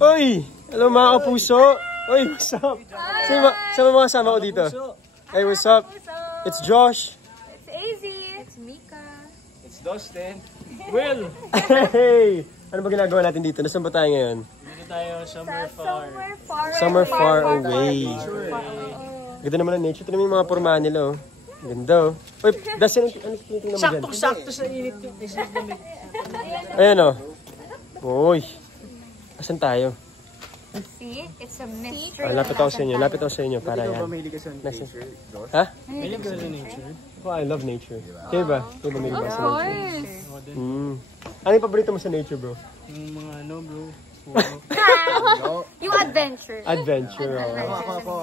Uy! Hello mga kapuso! Uy, what's up? Saan mga kasama ko dito? Hey, what's up? It's Josh. It's Azzy. It's Mika. It's Dustin. Will! Hey! Ano ba ginagawa natin dito? Nasaan ba tayo ngayon? Dito tayo, somewhere far. Somewhere far away. Ganda naman ang nature. Ito naman yung mga pormahan nila, oh. Ganda, oh. Uy, Dustin, ano tinitingnan mo dyan? Sakto-sakto sa init yung isip namin. Ayan, oh. Uy. Asan tayo? See? It's a mystery. Lapit ako sa inyo. Lapit ako sa inyo para yan. Mahilig ka sa nature, Dos? Ha? Mahilig ka sa nature? Oh, I love nature. Kayo ba? Kayo ba mahilig ba sa nature? Course. Ano yung paborito mo sa nature, bro? Yung mga ano, bro. Yung adventure. Adventure.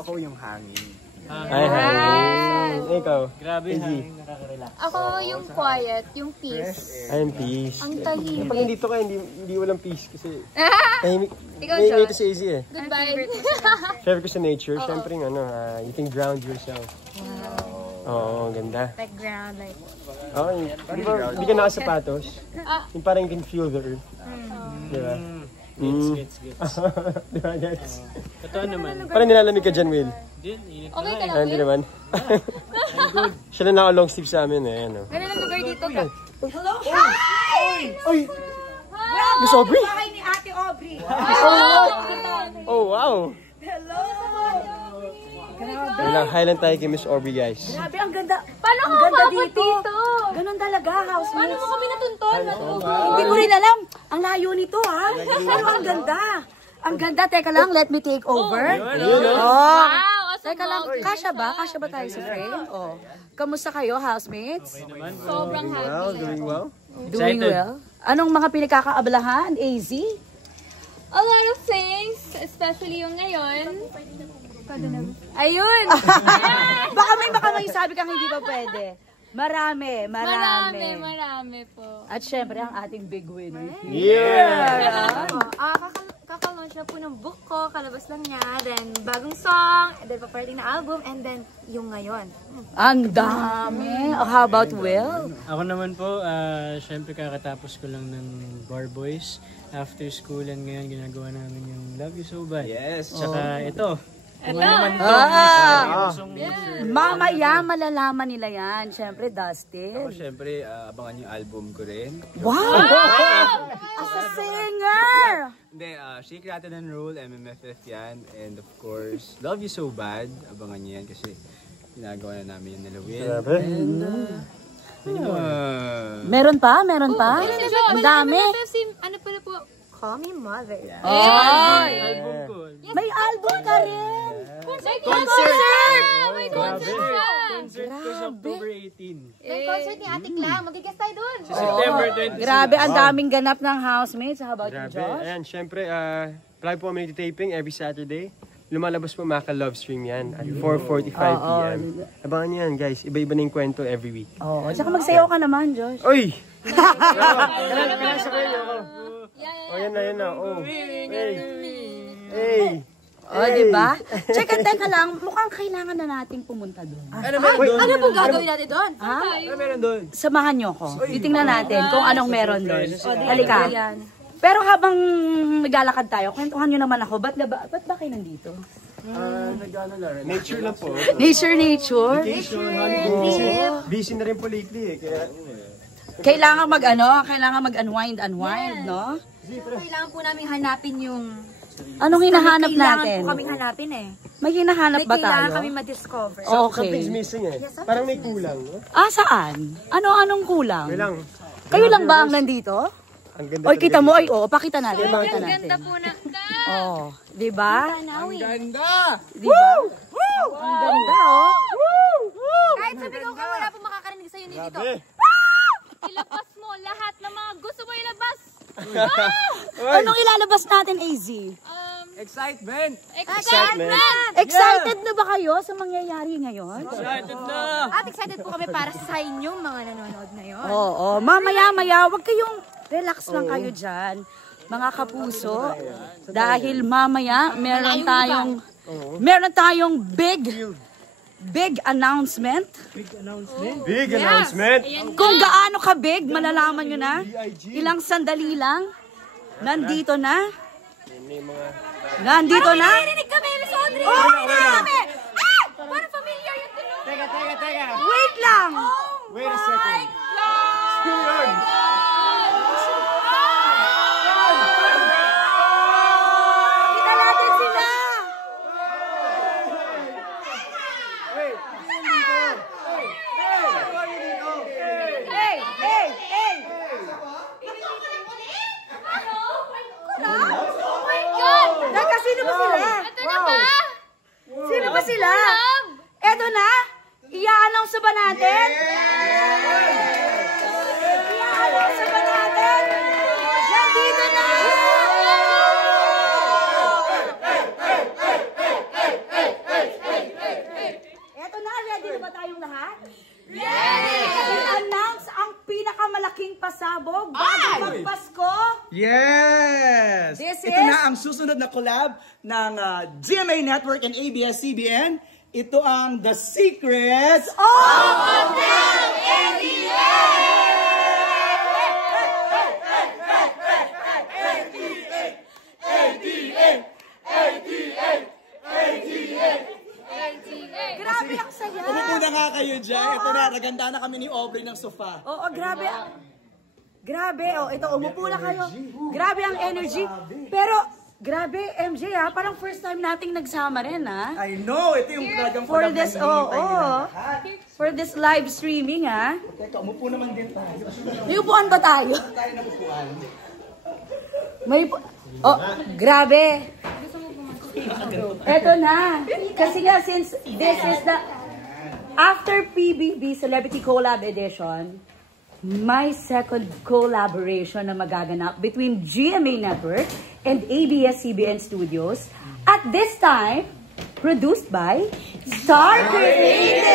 Ako yung hangin. Ay, hangin. Ikaw? Grabe, Easy. hangin, nakaka-relax. Ako yung quiet, yung peace. Ayun, peace. Ang tahimik. Pag nandito ka, hindi walang peace kasi tahimik. Ikaw, May Josh. ito si Azzy eh. Goodbye. Favorite ko sa nature, syempre you can ground yourself. Oo, ganda. Background, like. Oo, hindi ka nakasapatos. Yung parang you can feel the earth. Di ba? Gets. Di ba, guys? Totoo naman. Parang nilalamig ka dyan, Will. Din, init Okay ka na lang, Hindi Will? naman. Siya na naka-long sleeve sa amin eh. Ano. Ganun ang lugar dito ka. Uy! Miss Aubrey? Bahay ni Ate Aubrey. Oh, wow! Hello. Hi lang tayo kay Miss Aubrey, guys. Grabe, ang ganda. Paano Ang ka ganda umabot dito? Ganun talaga, Paano housemates. mo kami natuntun? Hindi ko rin alam. Ang layo nito, ha? Pero ang ganda. Ang ganda. Teka lang, let me take over. Oh. Wow! Teka lang, kasya ba? Kasya ba tayo sa frame? Oh. Kamusta kayo, housemates? Sobrang happy. Doing well? Doing well? Anong mga pinagkakaabalahan, AZ? A lot of things, especially yung ngayon. Ayun! Baka may sabi kang hindi pa pwede. Marami. Marami po. At syempre, ang ating big winner. Yeah! Kakalaunch na po ng book ko, kalabas lang niya, then bagong song, and then paparting na album, and then yung ngayon. Ang dami. Oh, how about Will? Ako naman po, syempre kakatapos ko lang ng Bar Boys. After school and ngayon ginagawa namin yung Love You So Bad. Yes. Tsaka ito. Kung ano naman to, Mamaya, malalaman nila yan. Syempre, Ako Dustin. syempre, abangan yung album ko rin. Wow! As a singer! Hindi, Shake, Rattle and Roll, MMFF yan. And of course, Love You So Bad. Abangan niyo yan kasi ginagawa na namin yung nila Will. Meron pa? Ang dami. Ano pala po? Call Me Mother. album ko. May album ka rin. Concert! May concert siya! Concert ko sa October 18. May concert ni Ate Clang. Mag-guest tayo dun. September 20. Grabe, ang daming ganap ng housemates. How about you, Grabe. Josh? Ayan, syempre, palagi po kami taping every Saturday. Lumalabas po Maka Love Stream yan at 4:45 p.m. Abangan niyo yan, guys. Iba-iba na yung kwento every week. Oo, tsaka magsayaw ka naman, Josh. Uy! Kailan sabay niyo ako? Oh, yan na. Oh. Hey! O, diba? Teka lang, mukhang kailangan na nating pumunta doon. Ano pong gagawin natin doon? Ha? Meron doon. Samahan nyo ko. Titingnan natin kung anong meron doon. Halika. Pero habang naglalakad tayo, kwentuhan nyo naman ako, ba't ba kayo nandito? Nature lang po. Nature? Vacation, holiday. Busy na rin po lately eh. Kaya, Kailangan mag-unwind, no? Kailangan po namin hanapin yung... Anong hinahanap natin? Kailangan po kaming hanapin eh. May hinahanap ba Kailangan kami tayo? ma-discover. something's Okay. missing eh. Parang may kulang. No? Saan? Anong kulang? May lang. Kayo lang ba ang nandito? Ang ganda Oy, kita mo, pakita natin, pakita Ang natin. ganda po ng Oh, di ba? Nawi. Di ba? Ang ganda, oh. Kahit sabigaw ka, wala po makakarinig sa'yo ni dito. Ilabas mo lahat ng mga gusto mo ilabas. Anong ilalabas natin, AZ? Excitement! Excited na ba kayo sa mangyayari ngayon? Excited na! At excited po kami para sa inyong mga nanonood ngayon. Oo, mamaya-maya, wag kayong relax lang kayo dyan, mga kapuso. Dahil mamaya, meron tayong big announcement. Big announcement. Kung gaano ka big, malalaman nyo na. Ilang sandali lang, nandito na Yan na yung mga... Nandito na? Narinig kami, Miss Audrey! Narinig kami! Ah! Parang familiar yung tunog! Teka! Wait lang! Wait a second. Sino yun? Kita natin sila! Wait. Hey! Oh my God! Teka, sino ba sila? Ito na ba? Sino ba sila? Eto na? I-announce ba natin? I-announce ba natin? Nandito na! Eto na, ready na ba tayong lahat? Ready! I-announce ang pinakamalaking pasabog bago magpasko. Yes! This Ito is- na ang susunod na collab ng GMA Network and ABS-CBN. Ito ang The Secrets Grabe ang saya. Pumupuna nga kayo dyan. Ito na, naganda na kami ni Aubrey ng sofa. Oo, grabe. Grabe, oh, ito, umupo na kayo. Grabe ang energy. Pero, grabe, MJ parang first time nating nagsama rin I know, ito yung talagang For this, oh. for this live streaming Teka, umupo naman din tayo. May upuan ba tayo? Tayo na upuan. Grabe. Eto na. Kasi nga, since this is the after PBB Celebrity Collab Edition, my second collaboration na magaganap between GMA Network and ABS-CBN Studios. At this time, produced by Star Creative!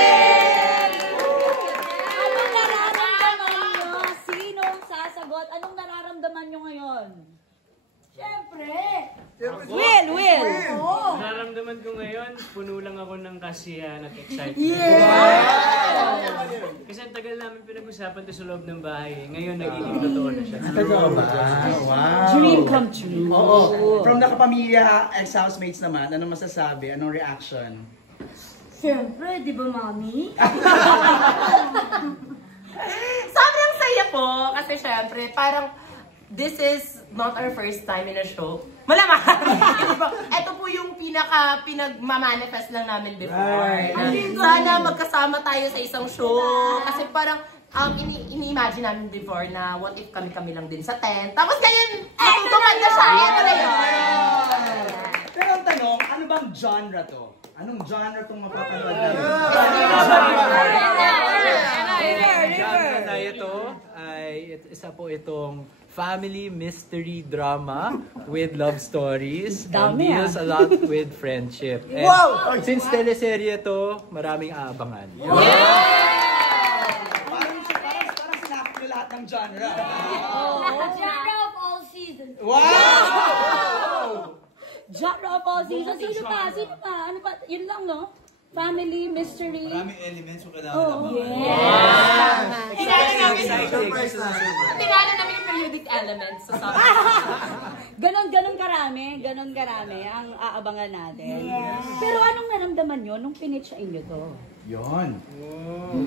Anong nararamdaman nyo? Sinong sasagot? Anong nararamdaman nyo ngayon? Siyempre! Will! Oo. Nararamdaman ko ngayon, puno lang ako ng kasiyahan at excitement. Kasi ang tagal namin pinag-usapan ito sa loob ng bahay. Ngayon, nagiging totoo na siya. Wow. Dream come true. Oo. From the kapamilya, ex-housemates naman, anong masasabi? Anong reaction? Siyempre, di ba, Mami? Sobrang saya po kasi syempre parang this is not our first time in a show. Malamang! Ito po yung pinagmamanifest lang namin before. Sana magkasama tayo sa isang show. Kasi parang ini-imagine namin before na what if kami-kami lang din sa tent. Tapos ngayon, matutupad na siya. Ito na yun. Pero ang tanong, ano bang genre to? Anong genre itong mapapanood natin? Genre na ito ay isa po itong family mystery drama with love stories and Dami, deals a lot with friendship. And since teleserye to, maraming aabangan. Parang sinakop nyo lahat ng genre. Genre of all seasons. Wow! Genre of all seasons. Sino pa? Ano pa? Yun lang, no? Family, mystery. Maraming elements yung kailangan Tinalo namin yung periodic elements. So, Ganon karami ang aabangan natin. Pero anong naramdaman nyo nung pinitch sa inyo to? Yun.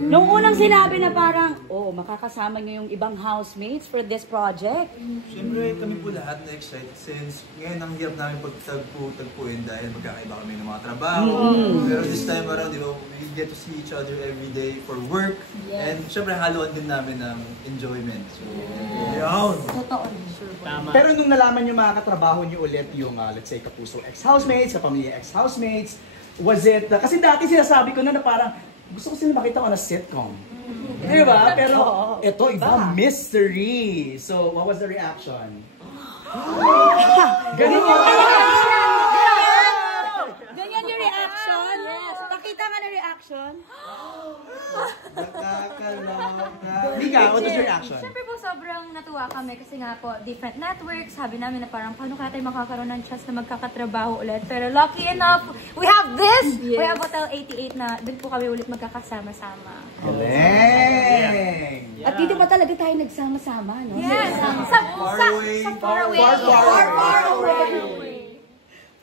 Nung unang sinabi na parang, makakasama nyo yung ibang housemates for this project. Siyempre kami po lahat na-excited since ngayon ang hirap namin pagtagpuin dahil magkakaiba kami ng mga trabaho. Pero this time around, di ba, we get to see each other every day for work. And siyempre haluan din namin ng enjoyment. So, yun. Tama. Pero nung nalaman nyo mga katrabaho nyo ulit yung, let's say, Kapuso ex-housemates, Kapamilya ex-housemates, was it, kasi dati sinasabi ko na parang, gusto ko sila makita ko na sitcom. Di ba? Pero ito, iba, mystery. So, what was the reaction? Ganun yung Ganyan yung reaction. Yes. Nakita nga na reaction. Mika, what was your reaction? Siyempre po, sobrang natuwa kami kasi nga po, different networks. Sabi namin na parang, paano kaya tayo makakaroon ng chance na magkakatrabaho ulit? Pero lucky enough, we have this! We have Hotel 88 na dun po kami ulit magkakasama-sama. Galing! At dito pa talaga tayo nagsama-sama, no? Yes! Far away. Far away. Far away.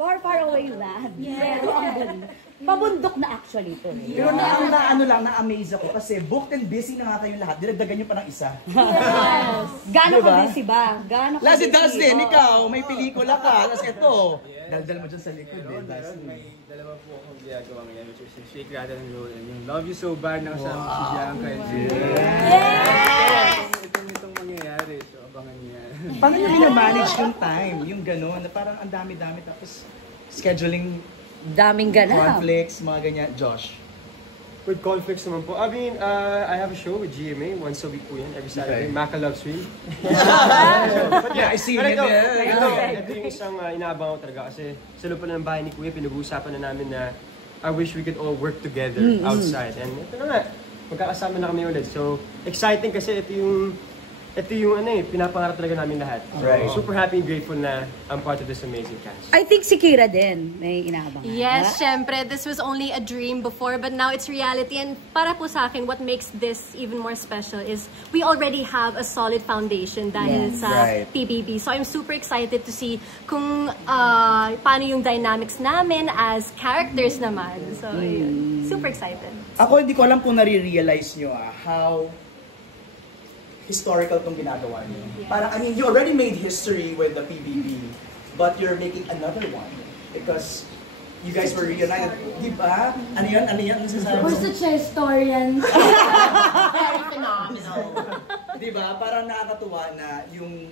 Far, far away land. Pero ang galing. Pabundok na actually ito. Pero na-amaze ako kasi booked and busy na nga kayong lahat. Dinagdagan nyo pa ng isa. Yes. Gano'n Diba? ka busy ba? Gano'n ka Lassie busy? Daslin, Oo. ikaw, may pelikula ka. Tapos ito, daldal mo dyan sa likod. Meron, Daslin. may dalawa po akong ginagawa ngayon, which is yung Shake, Rattle, and Roll, and yung Love You So Bad na kasama si Bianca and Jill. Itong mangyayari, so abangan niyo yan. Paano nyo minamanage yung time? Yung gano'n, na parang ang dami-dami tapos scheduling Daming ganap. conflicts, mga ganyan. Josh. With conflicts naman po. I mean, I have a show with GMA. Once a week po yan. Every Saturday. Maka Love Stream. But yeah, I see but him there. ito yung isang inaabang ko talaga. Kasi sa loob ng bahay ni Kuya, pinag-uusapan na namin na I wish we could all work together outside. And ito na nga, magkakasama na kami ulit. So, exciting kasi ito yung pinapangarap talaga namin lahat. So, Right. super happy and grateful na I'm part of this amazing cast. I think si Kira din may inaabangan. Yes, syempre, this was only a dream before, but now it's reality. And para po sa akin, what makes this even more special is we already have a solid foundation dahil sa PBB. So I'm super excited to see kung paano yung dynamics namin as characters naman. So, yun. Super excited. Ako hindi ko alam kung nare-realize nyo how historical tong ginagawa niyo. Parang, I mean, you already made history with the PBB, but you're making another one because you guys were reunited. Di ba? Ano yan? Ano yan? Ano sasabi mo? We're such historians. Very phenomenal. Di ba? Parang nakakatuwa na yung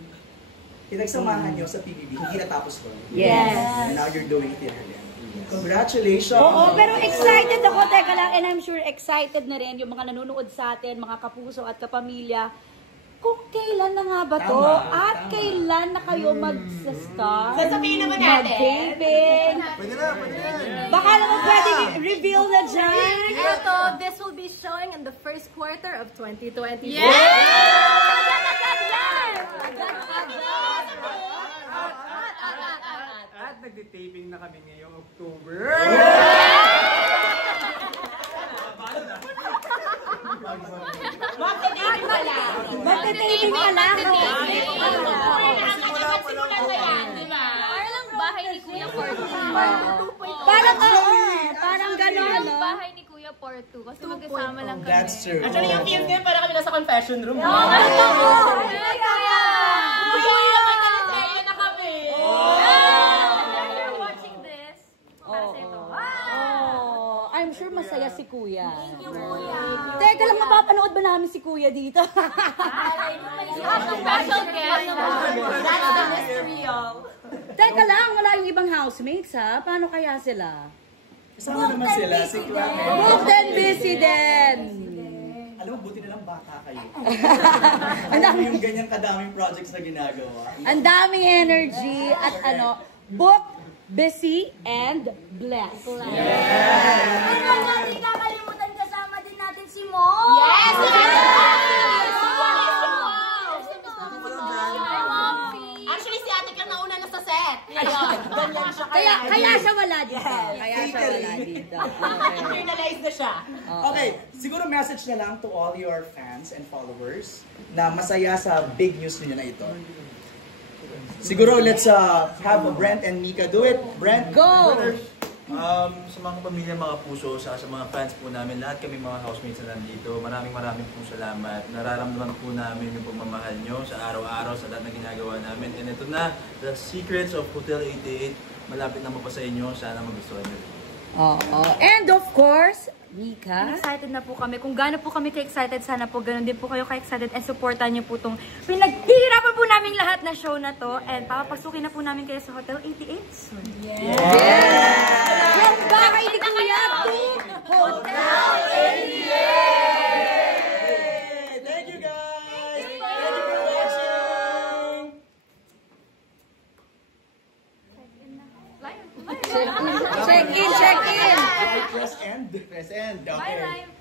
pinagsamahan niyo sa PBB, hindi natapos ko. Yes. And now you're doing it here again. Congratulations! Oo, pero excited ako. Teka lang, and I'm sure excited na rin yung mga nanonood sa atin, mga kapuso at kapamilya. Kung kailan na nga ba to? At kailan na kayo mag-start? Sasabihin naman natin. Mag-taping? Pwede na. Baka naman pwede reveal na dyan. Ito, this will be showing in the first quarter of 2020. At nagdi-taping na kami ngayong October. Magtitipin pa lang. Magte-taping ka lang. Simulan na yan, di ba? Parang bahay ni Kuya Porto. Parang parang gano'n, no? Bahay ni Kuya Porto. Kasi magkasama lang kami. That's true. Actually, yung film din, para kami nasa confession room. Watching this. I'm sure masaya si Kuya. Thank you, Kuya. Teka lang, mapapanood ba namin si Kuya dito? Special guest. That's the mystery of... Teka lang, wala yung ibang housemates ha? Paano kaya sila? Kasama naman sila. Booked and busy din. Alam mo, buti na lang bata kayo. Ang dami, Yung ganyang kadaming projects na ginagawa. ang daming energy at booked, busy, and blessed. Pero natin kakalimutan kasama din natin si Mo. Yes! Actually, si ate lang nauna na sa set. Ngayon, ganyan siya Kaya siya wala dito. Kaya siya wala dito. Okay. internalize na siya. Okay, siguro message na lang to all your fans and followers na masaya sa big news niyo na ito. Siguro let's have Brent and Mika do it. Brent, Go! Sa mga pamilya, mga puso, sa mga fans po namin, lahat kami mga housemates na nandito, maraming po salamat. Nararamdaman po namin yung pagmamahal nyo sa araw-araw, sa lahat na ginagawa namin. And ito na, The Secrets of Hotel 88, malapit na po sa inyo, sana magustuhan nyo. And of course, Mika. Excited na po kami. Kung gaano po kami ka-excited, sana po ganun din po kayo ka-excited and supportan niyo po itong pinaghihirapan po namin lahat na show na to and papapasukin na po namin kayo sa Hotel 88 soon. Yung bahay ni Kuya to Hotel 88! thank you guys! Thank you for watching! Check in! Press end. Okay. Bye, live!